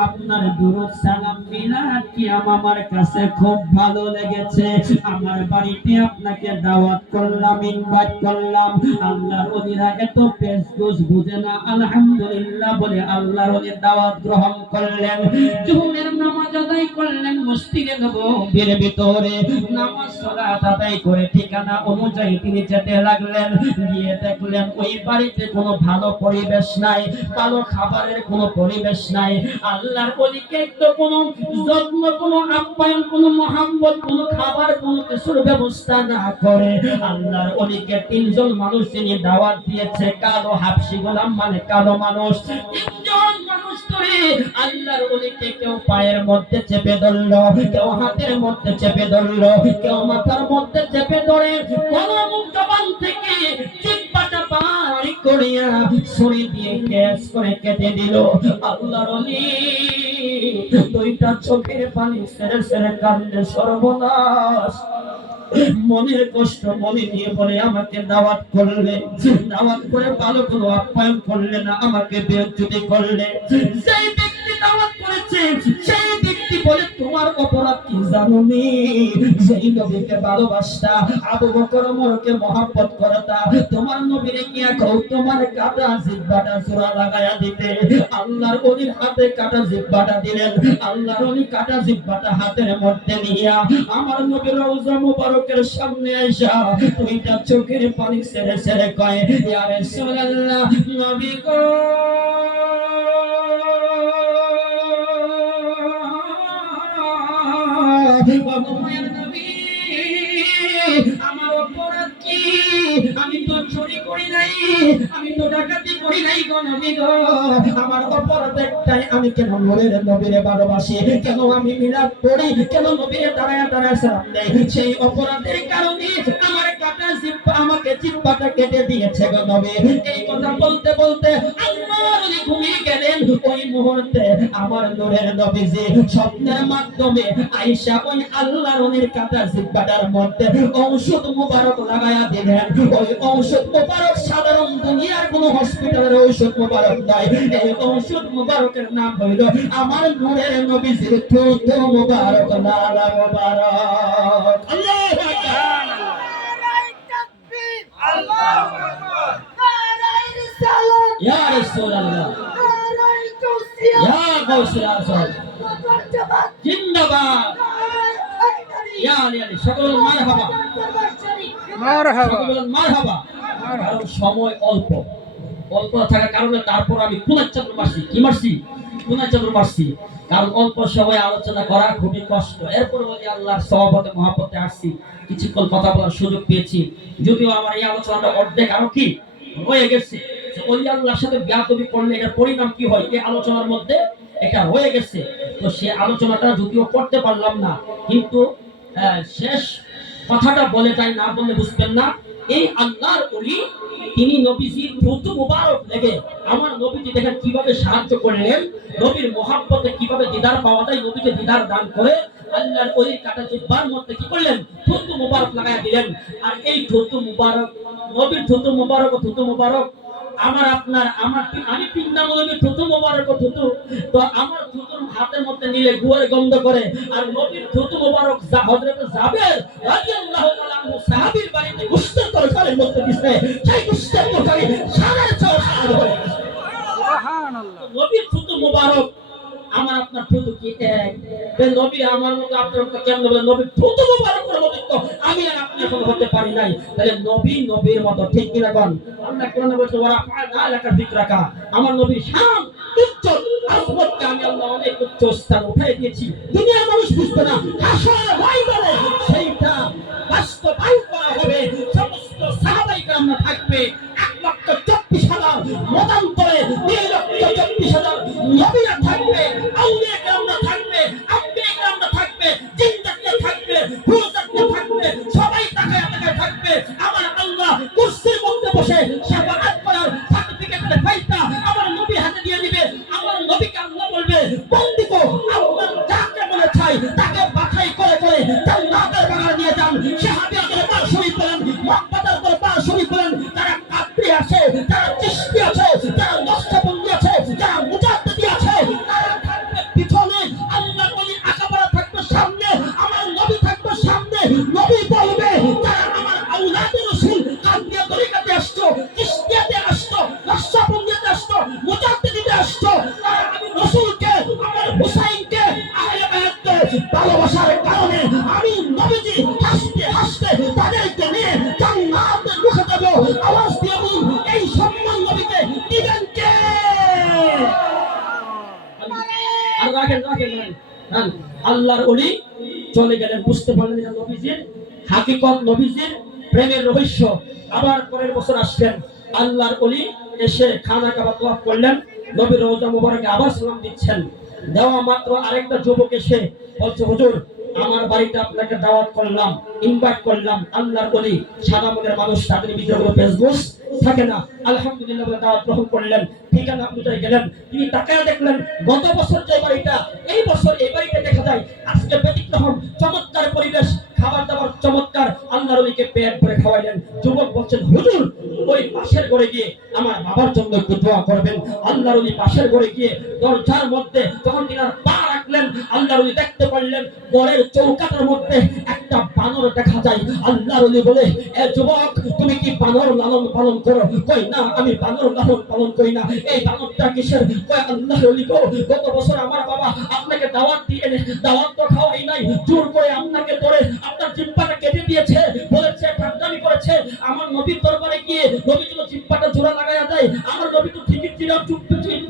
আপনার দুরূদ সালাম মিলাদ কি আমার কাছে খুব ভালো লেগেছে আমার বাড়িতে আপনাকে দাওয়াত করলাম ইনভাইট করলাম আল্লাহর ওলিরা এত পেশগুজ বুঝে না আলহামদুলিল্লাহ বলে আল্লাহর ওলির দাওয়াত গ্রহণ করলেন জুমের নামাজ আদায় করলেন মসজিদে নববীর ভিতরে নামাজ সালাত আদায় করে ঠিকানা অনুযায়ী তিনি যেতে লাগলেন গিয়ে দেখলেন ওই বাড়িতে কোনো ভালো পরিবেশ নাই ভালো খাবারের কোনো পরিবেশ নাই আল্লাহর ওলিকে তো কোনো যত্ন কোনো আপ্যায়ন কোনো মহব্বত কোনো খাবার কোনো কিছুর ব্যবস্থা না করে আল্লাহর ওলিকে তিনজন মানুষ তিনি দাওয়াত দিয়েছে কালো হাবশি গোলাম মানে কালো মানুষ তিনজন মানুষ ধরে আল্লাহর ওলিকে কেউ পায়ের মধ্যে চেপে ধরলো কেউ হাতের মধ্যে চেপে ধরলো কেউ মাথার মধ্যে চেপে ধরে কলম জবান থেকে জিহ্বাটা পার করিয়া ছুরি দিয়ে গ্যাস করে কেটে দিল আল্লাহর ওলি দুইটা চোখের পানি ছেড়ে ছেড়ে কান্দে সর্বনাশ মনের কষ্ট মনে নিয়ে বলে আমাকে দাওয়াত করলে দাওয়াত করে ভালো কোনো আপ্যায়ন করলে না আমাকে বেইজ্জতি করলে সেই ব্যক্তি দাওয়াত করেছে সেই ব্যক্তি বলে তোমার অপরাধ কি জানোনি সেই নবীকে ভালোবাসতা আবু বকর ওমরকে মহব্বত করতা তোমার নবীরে কি কও তোমার কাটা জিহ্বাটা জোড়া লাগায়া দিতে আল্লাহর ওলির হাতে কাটা জিহ্বাটা দিলেন আল্লাহর ওলি কাটা জিহ্বাটা হাতের মধ্যে নিয়া আমার নবীর রওজা মুবারকের সামনে আইসা দুইটা চোখের পানি ছেড়ে ছেড়ে কয় ইয়া রাসূলুল্লাহ নবী গো আমার অপরাধ কি আমি তো চুরি করি নাই আমি তো ডাকাতি করি নাই গো নবী গো আমার অপরাধ একটাই আমি কেন নূরের নবীরে ভালোবাসি কেন আমি মিলাদ পড়ি কেন নবীরে দাঁড়ায়া দাঁড়ায়া সালাম দেই সেই অপরাধের কারণে আমার কাটা জিহ্বা আমাকে জিহ্বাটা কেটে দিয়েছে গো নবী এই কথা বলতে বলতে আল্লাহর ওলি ঘুমিয়ে গেলেন ওই মুহূর্তে আমার নূরের নবীজি স্বপ্নের মাধ্যমে আয়েশা ওই আল্লাহর ওলির কাটা জিহ্বাটার মধ্যে ঔষধ মুবারক লাগায়া দিলেন ওই ঔষধ মুবারক সাধারণ দুনিয়ার কোনো হসপিটালের ঔষধ মুবারক নয় এই ঔষধ মুবারকের নাম হইল আমার নূরের নবীজির থুতু মুবারক লালা মুবারক আল্লাহু আকবার ইয়া রাসূলুল্লাহ, ইয়া গাউসুল আজম, জিন্দাবাদ, ইয়া আলী আলী, সকল মারহাবা, সকল মারহাবা। কারণ সময় অল্প থাকার কারণে তারপর আমি পুনশ্চন্দ্র মারছি, কি মারছি? পুনশ্চন্দ্র মারছি, কারণ অল্প সময়ে আলোচনা করা খুবই কষ্ট। এরপর বলি আল্লাহর সহবতে মহব্বতে আসছি, কিছুক্ষণ কথা বলার সুযোগ পেয়েছি। যদিও আমার এই আলোচনাটা অর্ধেক আরো কি হয়ে গেছে, ওই আল্লাহর সাথে বেয়াদবি করলে এটার পরিণাম কি হয়, এই আলোচনার মধ্যে এটা হয়ে গেছে। তো সে আলোচনাটা যদিও করতে পারলাম না, কিন্তু শেষ কথাটা বলে যাই, না বললে বুঝবেন না। এই আল্লাহর ওলি তিনি নবীজির থুতু মুবারক লেগে আমার নবীজি দেখেন কিভাবে সাহায্য করলেন, নবীর মহব্বতে কিভাবে দিদার পাওয়া যায়, নবীকে দিদার দান করে আল্লাহর ওলির কাটা জিহ্বার মধ্যে কি করলেন, থুতু মুবারক লাগায়া দিলেন। আর এই থুতু মুবারক, নবীর থুতু মুবারক আমার আপনার আমি পিন্না নবীর থুতু মুবারক থুতু, তো আমার থুতুর হাতের মধ্যে নিলে গুয়ারে গন্ধ করে। আর নবীর থুতু মুবারক হযরত জাবের রাদিয়াল্লাহু তাআলা আনহু সাহাবীর বাড়িতে গোশতের তরকারির মধ্যে দিছে, সেই গোশতের তরকারি সারা চাও স্বাদ হয়ে গেছে। সুবহানাল্লাহ। নবীর থুতু মুবারক আমার আপনার থুতু কি এক? নবী আমার মতো আপনার মতো কেমন বলে নবীর থুতু মুবারকের মতো তো আমি আর আপনি এখন হতে পারি নাই। তাহলে নবীর মতো, ঠিক কিনা কোন? আল্লাহ কোরআনে বলছে ওয়া রাফা'না লাকা যিকরাকা, আমার নবীর শান উচ্চ আযমতকে আমি আল্লাহ অনেক উচ্চ স্থানে উঠিয়ে দিয়েছি। দুনিয়ার মানুষ বুঝবে না, হাসর ময়দানে সেইটা বাস্তবায়ন করা হবে। সমস্ত সাহাবায়ে কেরাম থাকবে 1,24,000, মতান্তরে 2,24,000 নবীরা থাকবে, আউলিয়া কেরামরা থাকবে, আম্বিয়া কেরামরা থাকবে, জিন্দাতরা থাকবে, হুজুররা থাকবে, সবাই তাকায় থাকবে। আমার আল্লাহ কুরসির মধ্যে বসে শাফাআত করার সার্টিফিকেটটা ফাইলটা আমার নবী হাতে দিয়ে দিবে। আমার নবীকে আল্লাহ বলবে, বন্দি কো আল্লাহ যাকে মনে চাই তাকে বাছাই করে জান্নাতের বাগানে নিয়ে যান। সাহাবীদের পা শরীফ বলেন, মুহাম্মাদের পা শরীফ বলেন, যারা কাদরি আছে, যারা চিশতি আছে, যারা নকশবন্দি আছে, যারা মুজাদ্দিদি আছে, তারা থাকবে পিছনে, আল্লাহ বলি আকাবারা থাকবে সামনে, আমার নবী থাকবে সামনে। নবী বলবে, যারা আমার আওলাদে রাসূল কাদরিয়া তরিকাতে আসতো, চিশতিয়াতে আসতো, নকশবন্দিতে আসতো, মুজাদ্দিদিতে আসতো, তারা আমি রাসূলকে, আমার হুসাইনকে, আহলে বায়াতকে ভালোবাসার কারণে আমি নবীজি হাসতে হাসতে তাদেরকে নিয়ে জান্নাতের মুখে দেব। আওয়াজ দিয়ে বলুন, এই সম্মান নবীকে দিবেন কে? আর রাখেন আল্লাহর ওলি চলে গেলেন, বুঝতে পারলেন না নবীজির হাকিকত, নবীজির প্রেমের রহস্য। আবার পরের বছর আসলেন আল্লাহর ওলি, এসে খানা কাবা তওয়াফ করলেন, নবীর রওজা মুবারকে আবার সালাম দিচ্ছেন। দেওয়া মাত্র আরেকটা যুবক এসে বলছে, হুজুর আমার বাড়িতে আপনাকে দাওয়াত করলাম, ইনভাইট করলাম। আল্লাহর ওলি সাদা মনের মানুষ, তাদের ভিতরে কোনো পেশগুস থাকে না। আলহামদুলিল্লাহ বলে দাওয়াত গ্রহণ করলেন, ঠিকানা বুঝাই গেলেন। তিনি তাকায় দেখলেন গত বছর যে বাড়িটা, এই বছর এই বাড়িতে দেখা যায় আজকে ব্যতিক্রম, চমৎকার পরিবেশ, খাবার দাবার চমৎকার। আল্লাহর ওলিকে পেট ভরে খাওয়াইলেন। যুবক বলছেন, হুজুর ওই পাশের ঘরে গিয়ে আমার বাবার জন্য একটু দোয়া করবেন। আল্লাহর ওলি পাশের ঘরে গিয়ে দরজার মধ্যে যখন তিনার পা রাখলেন, আল্লাহর ওলি দেখতে পারলেন ঘরের চৌকাটার মধ্যে একটা বানর দেখা যায়। আল্লাহর ওলি বলে, এ যুবক তুমি কি বানর লালন পালন করো? কই না, আমি বানর লালন পালন করি না। এই বানরটা কিসের? কই আল্লাহর ওলি গো, গত বছর আমার বাবা আপনাকে দাওয়াত দিয়ে দাওয়াত তো খাওয়াই নাই, জোর করে আপনাকে ধরে আপনার জিহ্বাটা কেটে দিয়েছে, বলেছে ঠাট্টামি করেছে। আমার নবীর দরবারে গিয়ে নবী যেন জিহ্বাটা জোড়া লাগায়া দেয়, আমার নবী তো ঠিকই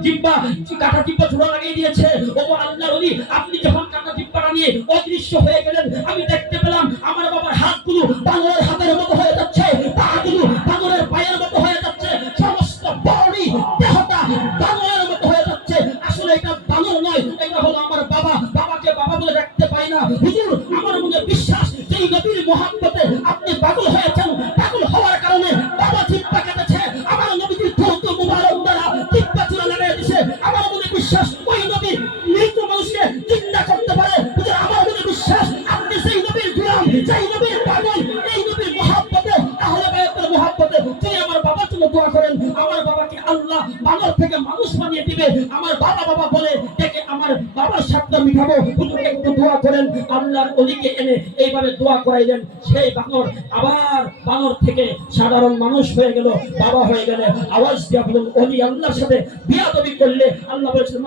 জিহ্বা কাটা জিহ্বা জোড়া লাগিয়ে দিয়েছে। ওগো আল্লাহর ওলি, আপনি যখন কাটা জিহ্বাটা নিয়ে অদৃশ্য হয়ে গেলেন, আমি দেখতে পেলাম আমার বাবার হাতগুলো বানরের হাতের মতো হয়ে যাচ্ছে, পাগুলো বানরের পায়ের মতো হয়ে যাচ্ছে, সমস্ত বডি দেহটা বানরের মতো হয়ে যাচ্ছে। আসলে এটা বানর নয়, এটা হলো আমার বাবা। বাবাকে বাবা বলে রাখতে পারি না। হুজুর আমার মনে বিশ্বাস, যেই নবীর মহব্বতে আপনি পাগল হয়েছেন, পাগল হওয়ার কারণে বাবা জিহ্বা কেটেছে, আমার নবীর থুতু মুবারক দ্বারা জিহ্বা চূড়া লাগাই দিয়েছে। আমার মনে বিশ্বাস ওই নবী মৃত মানুষকে জিন্দা করতে পারে। হুজুর আমার মনে বিশ্বাস, আপনি সেই নবীর গোলাম, সেই নবীর পাগল, এই নবীর মহব্বতে, আহলে বায়াতের মহব্বতে তিনি আমার বাবার জন্য দোয়া করেন। আমার বাবাকে আল্লাহ বানর থেকে মানুষ বানিয়ে দিবে। আমার বাবা বাবা বলে ডেকে আমার বাবার স্বাদ মিটাবো। হুজুর একটু দোয়া করেন। আল্লাহর ওলিকে এনে এইভাবে দোয়া করাইলেন। সেই বানর আবার বানর থেকে সাধারণ মানুষ হয়ে গেল, বাবা হয়ে গেলে আওয়াজ দিয়া বলুন, ওলি আল্লাহর সাথে বিয়াদবি করলে আল্লাহ বলেছেন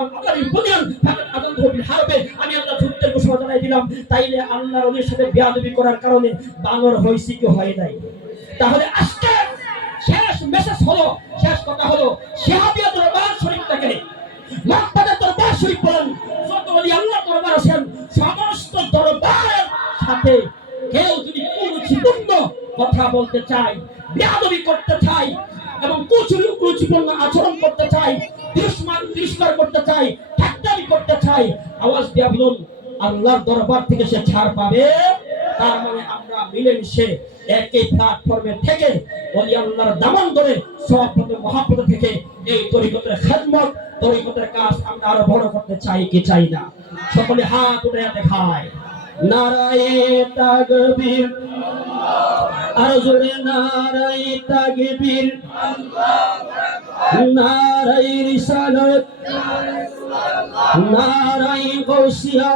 আমি আল্লাহ যুদ্ধের ঘোষণা জানাই দিলাম। তাইলে আল্লাহর ওলির সাথে বিয়াদবি করার কারণে বানর হয়েছে কি হয় নাই? তাহলে আজকে শেষ মেসেজ হলো, শেষ কথা হলো, শাহাবিয়া দরবার শরীফটাকে মক্কার দরবার শরীফ বলেন, যত ওলি আল্লাহ দরবার আছেন সমস্ত দরবারের সাথে কেউ যদি কুরুচিপূর্ণ কথা বলতে চায়, বিয়াদবি করতে চায় এবং কুরুচিপূর্ণ আচরণ করতে চায়, তিরস্কার করতে চায়, ঠাট্টামি করতে চায়, আওয়াজ দিয়া বলুন আল্লাহর দরবার থেকে সে ছাড় পাবে। তার মানে আমরা মিলেমিশে একই প্ল্যাটফর্মে থেকে ওলি আল্লাহর দামান ধরে সহবত মহব্বত থেকে এই তরিকতের খেদমত, তরিকতের কাজ আমরা আরো বড় করতে চাই কি চাই না? সকলে হাত উঠে দেখায় নারায়ে তাকবীর, আর জোরে নারায়ে তাকবীর, নারায়ে রিসালাত, নারায়ে গাউসিয়া।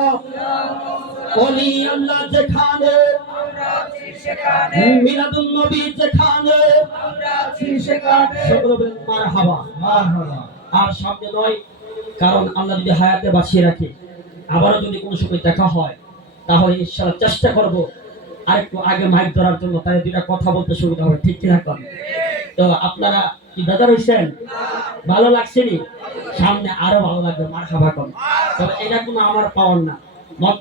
ওলি আল্লাহ যেখানে, মিলাদুন নবী যেখানে, সকলে বলেন মারহাবা। আর সামনে নয়, কারণ আল্লাহ যদি হায়াতে বাঁচিয়ে রাখে, আবারও যদি কোনো সময় দেখা হয়, তাহলে ইনশাআল্লাহ চেষ্টা করব আরেকটু আগে মাইক ধরার জন্য, তাই দুইটা কথা বলতে সুবিধা হবে। ঠিক কিনা করেন? তো আপনারা কি বেজার হয়েছেন? ভালো লাগছে নি? সামনে আরো ভালো লাগবে, মারহাবা করেন। তবে এটা কোনো আমার পাওয়ার না। মত